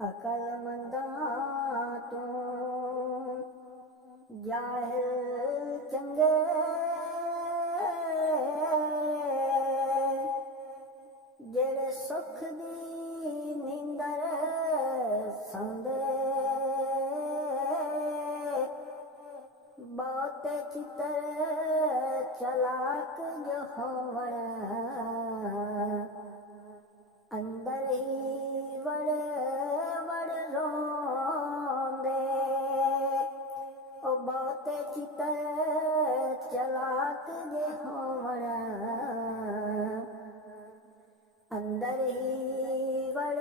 अकलमंदा तूं जाहिल चंगे जेड़े सुख दी नींदर सौंदे बहुते चितर चलाक जो होवण अंदर ही वड़ वड़ रोंदे ओ बहुते चितर चलाक जे होवण अंदर ही वड़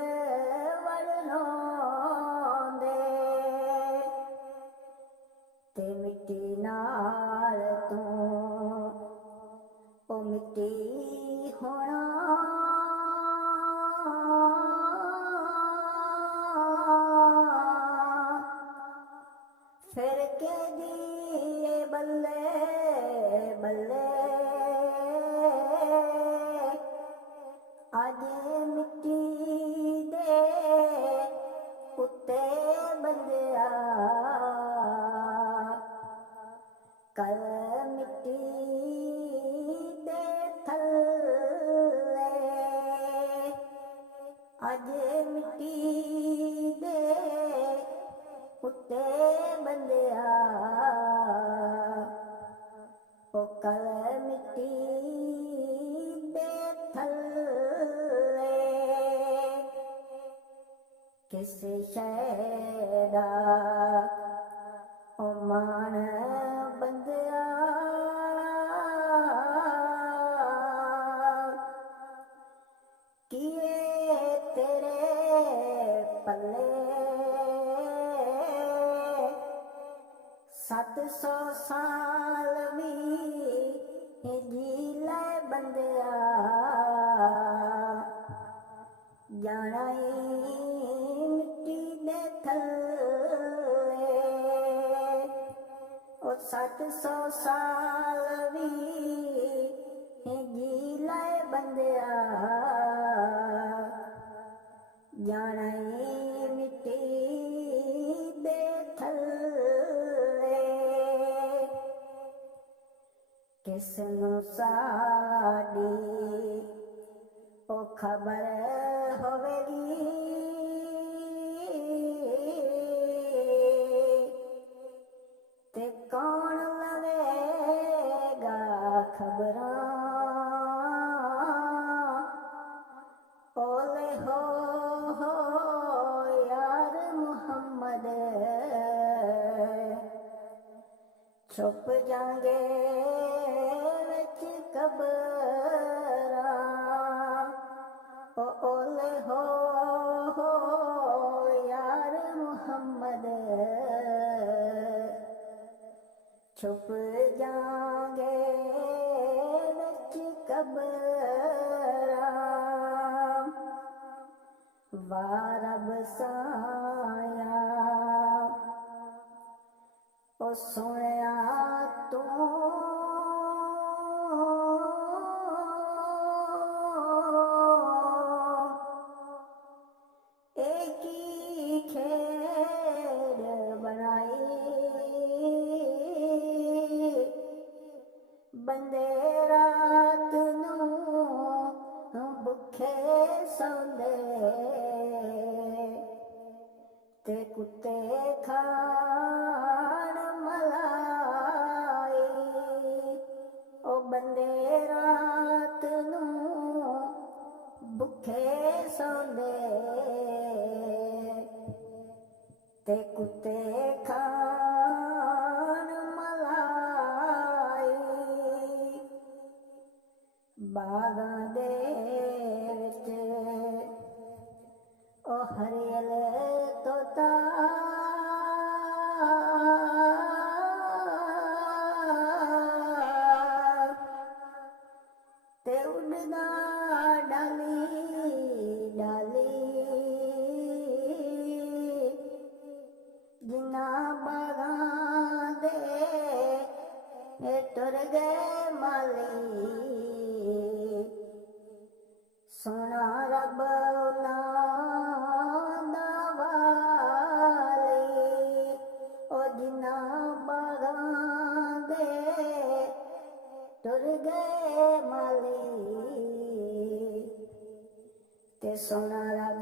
वड़ रोंदे ते मिट्टी नाल तू ओ मिट्टी होना फिर के दिए बल्ले बल्ले अज मिट्टी दे उत्ते बंदिया कल मिट्टी दे थल्ले अज मिट्टी दे उत्ते बंदिया ओ कल मिट्टी दे थल्ले किसे शै दा ओ मान बंदिया किए तेरे पल्ले 700 साल भी जी ले बंदिया जाना ही मिट्टी दे थल्ले ओ 700 साल भी जी ले बंदिया जाना ही मिट्टी दे थल्ले किसनू साडी ओ खबर होवेगी ते कौन लवेगा खबरां ओले हो यार मुहम्मद छुप जांगे विच कबरां ओले हो यार मुहम्मद छुप जांगे विच कबरां वाह रब साया ओ सुनिया तू एक ही खेड बनाई बंदे रात नू भुखे सौंदे ते कुत्ते खाण मलाई ओ बंदे रात नू भुखे सौंदे ते कुत्ते खाण मलाई बागां दे विच ओ हरियल तोता ते उड़दा डाली डाली जिन्ना बागां दे टुर गए माली सोना रब उन्हां दा ਬਾਗਾਂ ਦੇ ਟੁਰ ਗਏ ਮਾਲੀ ਤੇ ਸੋਹਣਾ ਰੱਬ